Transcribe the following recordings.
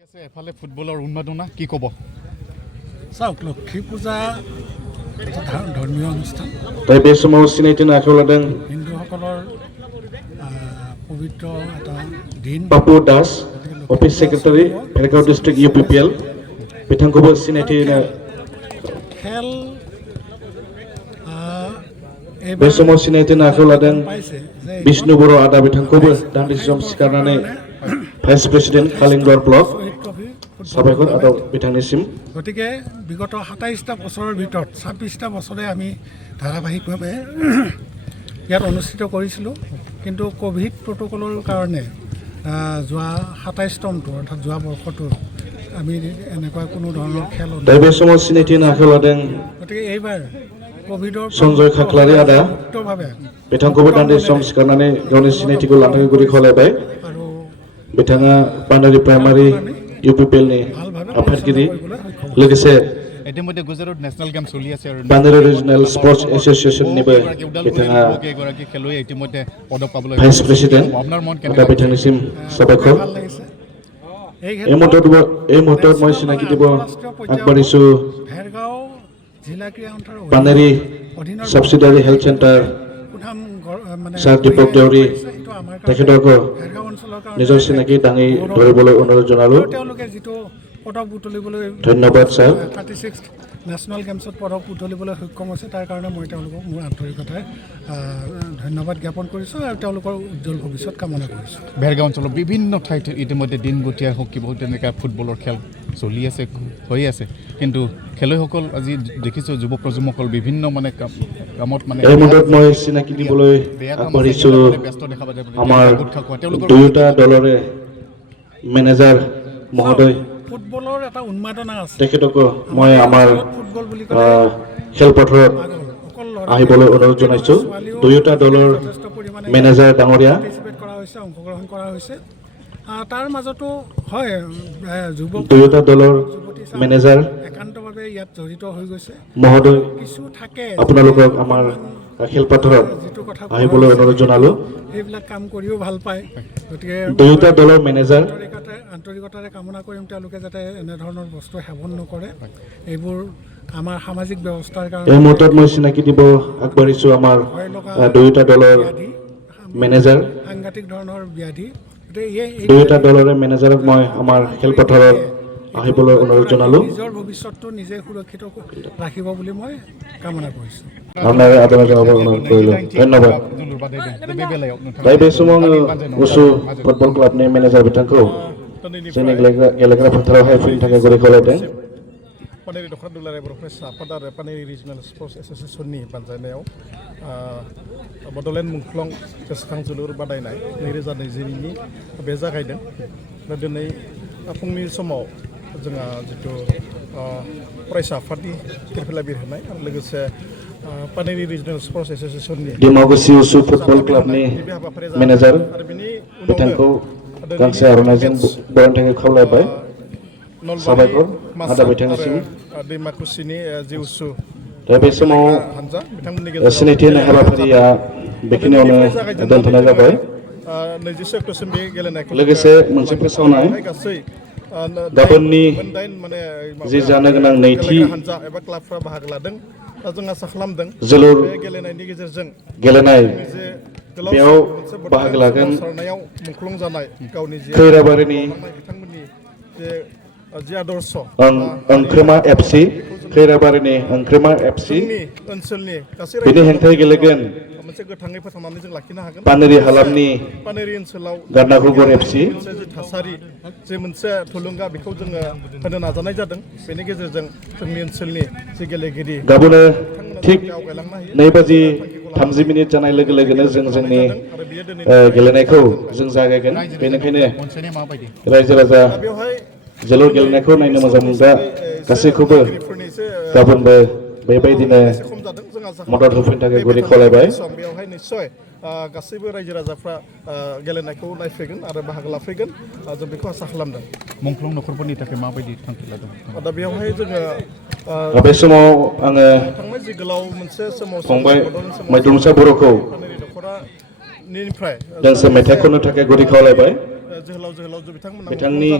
এফালে ফুটবলৰ উন্মাদনা কি ক'ব? চাওক, লক্ষ্মী পূজা এটা ধৰ্মীয় অনুষ্ঠান। তাই বে समाव सिनायथि आखायाव लादों হিন্দুসকলৰ পবিত্ৰ এটা দিন। Papu Das office secretary Bhergaon district UPPL बिथांखौबो सिनायथि खेल बे समाव सिनायथि आखायाव लादों विष्णु बर' आदा बिथांखौबो दान्दिसे सम सिखारनानै भाइस प्रेसिडेन्ट कालिंगड़ ब्लक साबायखर आदा बिथांनिसिम। গতিকে বিগত ২৭টা বছৰৰ ভিতৰত ২৬টা বছৰে আমি ধাৰাবাহিকভাৱে ইয়াত অনুষ্ঠিত কৰিছিলোঁ, কিন্তু ক'ভিড প্ৰট'কলৰ কাৰণে যোৱা ২৭তমটো অৰ্থাৎ যোৱা বৰ্ষটো আমি এনেকুৱা কোনো ধৰণৰ খেল बे समाव सिनायथि आखायाव लादों গতিকে এইবাৰ ক'ভিডৰ सन्जय खाख्लारि आदा मुक्तभाৱে बिथांखौबो दान्दिसे सम सिखारनानै गावनि सिनायथिखौ लानो गुरै खावलायबाय। আৰু बिथाङा पानेरि प्राइमारि UPPLनि आफादगिरि लोगोसे ইতিমধ্যে গুজৰাট নেশ্যনেল গেম চলি আছে আৰু पानेरि रिजनेल स्पर्ट्स एसोसिएशननिबो बिथाङा এগৰাকী খেলুৱৈ ইতিমধ্যে পদক পাবলৈ ভাইস প্ৰেচিডেণ্ট আপোনাৰ মন আদা কেনেকুৱা? বিথাংনিसिम সাবায়খৰ। ভাল লাগিছে। এই মুহূৰ্তত মই চিনাকি দিব আগবাঢ়িছোঁ ভেৰগাঁও জিলা ক্ৰীড়া সন্থাৰ পানেৰি অধীনৰ সাবচিডিয়াৰী হেল্থ চেণ্টাৰ সুঠাম ছাৰ দীপক দেউৰী এইটো আমাৰ তেখেতক ভেৰগাঁও অঞ্চলৰ কাৰণে নিজৰ চিনাকি দাঙি ধৰিবলৈ অনুৰোধ জনালোঁ। তেওঁলোকে যিটো পদক বুটলিবলৈ ধন্যবাদ ছাৰ। 36 নেশ্যনেল গেমছত পদক বুটলিবলৈ সক্ষম হৈছে, তাৰ কাৰণে মই তেওঁলোকক মোৰ আন্তৰিকতাৰে ধন্যবাদ জ্ঞাপন কৰিছোঁ আৰু তেওঁলোকৰ উজ্জ্বল ভৱিষ্যত কামনা কৰিছোঁ। ভেৰগাঁও অঞ্চলৰ বিভিন্ন ঠাইত ইতিমধ্যে দিন গতীয়া হওক কিবা তেনেকুৱা ফুটবলৰ খেল চলি আছে হৈ আছে, কিন্তু খেলুৱৈসকল আজি দেখিছোঁ যুৱ প্ৰজন্মসকল বিভিন্ন মানে কামত মানে এই মুহূৰ্তত মই চিনাকি দিবলৈ আগবাঢ়িছোঁ আমাৰ দুয়োটা দলৰে মেনেজাৰ মহোদয় ফুটবলৰ এটা উন্মাদনা আছে। তেখেতক মই আমাৰ ফুটবল বুলি ক'লে খেলপথাৰত আহিবলৈ অনুৰোধ জনাইছোঁ। দুয়োটা দলৰ যথেষ্ট পৰিমাণে মেনেজাৰ ডাঙৰীয়া পাৰ্টিচিপেট কৰা হৈছে, অংশগ্ৰহণ কৰা হৈছে। তাৰ মাজতো হয় যুৱক দুয়োটা দলৰ মেনেজাৰ একান্তভাৱে ইয়াত জড়িত হৈ গৈছে। মহোদয় কিছু থাকে আপোনালোকক আমাৰ খেলপথাৰত যিটো কথা আহিবলৈ অনুৰোধ জনালোঁ। সেইবিলাক কাম কৰিও ভাল পায়, গতিকে দুয়োটা দলৰ মেনেজাৰ আন্তৰিকতাৰে কামনা কৰিম তেওঁলোকে যাতে এনেধৰণৰ বস্তু সেৱন নকৰে। এইবোৰ আমাৰ সামাজিক ব্যৱস্থাৰ এই কাৰণে মুহূৰ্তত মই চিনাকি দিব আগবাঢ়িছোঁ আমাৰ দুয়োটা দলৰ মেনেজাৰ সাংঘাতিক ধৰণৰ ব্যাধি। দুয়োটা দলৰে মেনেজাৰক মই আমাৰ খেলপথাৰত আহিবলৈ অনুৰোধ জনালোঁ। নিজৰ ভৱিষ্যতটো নিজে সুৰক্ষিত ৰাখিব বুলি মই কামনা কৰিছোঁ। আপনার আদর জনাবার অনুরোধ করিল। ধন্যবাদ। Baik besok usu football club ni manager bitangku. Sini gelegara football hai film thake gori kolai den. पानेरि दख'र दुलाराय बर' फरायसा आफाद आरो पानेरि रिजनेल स्पर्ट्स एसोसिएशननि बानजायनायाव बड'लेण्ड मुंख्लं गोसोखां जोलुर बादायनाय 2022नि बे जागायदों। दा दिनै फुंनि समाव जोंहा जिथु फरायसा आफादनि खेला बिरहोनाय आरो लोगोसे पानेरि रिजनेल स्पर्ट्स एसोसिएशननि Dimagusi usu football club ni manager bitangku गांसे आर'नाइजों बरन थाखाय खावलायबाय। साबायखर आदा बिथांनिसिम। दैमाकुसिनि जिउसु दा बे समाव सिनायथि होनाय हाबाफारिया बेखिनियावनो दोनथ'नाय जाबाय। 21 अक्ट'सिम बे गेलेनायखौ लोगोसे मोनसे फोसावनाय गासै गाबोननि माने जि जानो गोनां नैथि हानजा एबा क्लाबफ्रा बाहागो लादों। दा जों आसा खालामदों जोलुर बे गेलेनायनि गेजेरजों गेलेनाय जे बेयाव बाहागो लागोन सारनायाव मुंख्लं जानाय गावनि जे खैराबारिनि बिथांमोननि जे आदर्श अंख्रिमा FC खैराबारिनि अंख्रिमा FC ओनसोलनि गासै बिनि हेंथायै गेलेगोन मोनसे गोथाङै फोथांनानै जों लाखिनो हागोन। पानेरि हालामनि पानेरि ओनसोलाव गारनागुगर FC मोनसे जे थासारि जे मोनसे थुलुंगा बेखौ जोङो होनो नाजानाय जादों। बेनि गेजेरजों जोंनि ओनसोलनि जे गेलेगिरि गाबोनो थिग 9:30 जानाय लोगो लोगोनो जों जोंनि गेलेनायखौ जों जागायगोन। बेनिखायनो रायजो राजा बेवहाय जोलुर गेलेनायखौ नायनो मोजां मोनग्रा गासैखौबो गाबोनबो बेबायदिनो मदद होफैनो थाखाय गुरै खावलायबाय। बेवहाय निश्चय गासैबो रायजो राजाफ्रा गेलेनायखौ नायफैगोन आरो बाहागो लाफैगोन जों बेखौ आसा खालामदों। मुंख्लं नखरफोरनि थाखाय माबायदि थांखि लादों? दा बेवहाय जोङो बे समाव आङो थांनाय जि गोलाव मोनसे समाव फंबाय मैथुमसा बर'खौ पानेरि दख'रानिफ्राय दोंसे मेथाइ खननो थाखाय गुरै खावलायबाय। जोहोलाव जोहोलावजो बिथांमोना बिथांनि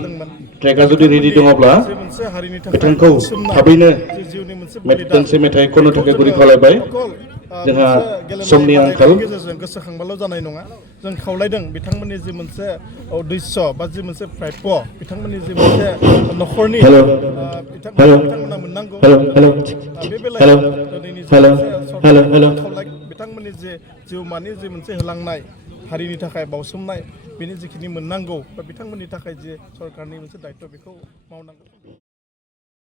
ट्रेकआ जुदि रेडि दङब्ला मोनसे हारिनि थाखाय बिथांखौ थाबैनो जिउनि मोनसे दोंसे मेथाइ खननो थाखाय गुरै खावलायबाय जोंहा समनि आंखाल गेजेरजों गोसोखांबाल' जानाय नङा जों खावलायदों बिथांमोननि जि मोनसे उद्देश्य बा जि मोनसे प्राप्य बिथांमोननि जि मोनसे न'खरनि बिथांमोना मोननांगौ बे बेलायाव दिनैनि जि मोनसे खावलाय बिथांमोननि जे जिउमानि जि मोनसे होलांनाय हारिनि थाखाय बावसोमनाय बेनि जिखिनि मोननांगौ बा बिथांमोननि थाखाय जे सरकारनि मोनसे दायित्व बेखौ मावनांगौ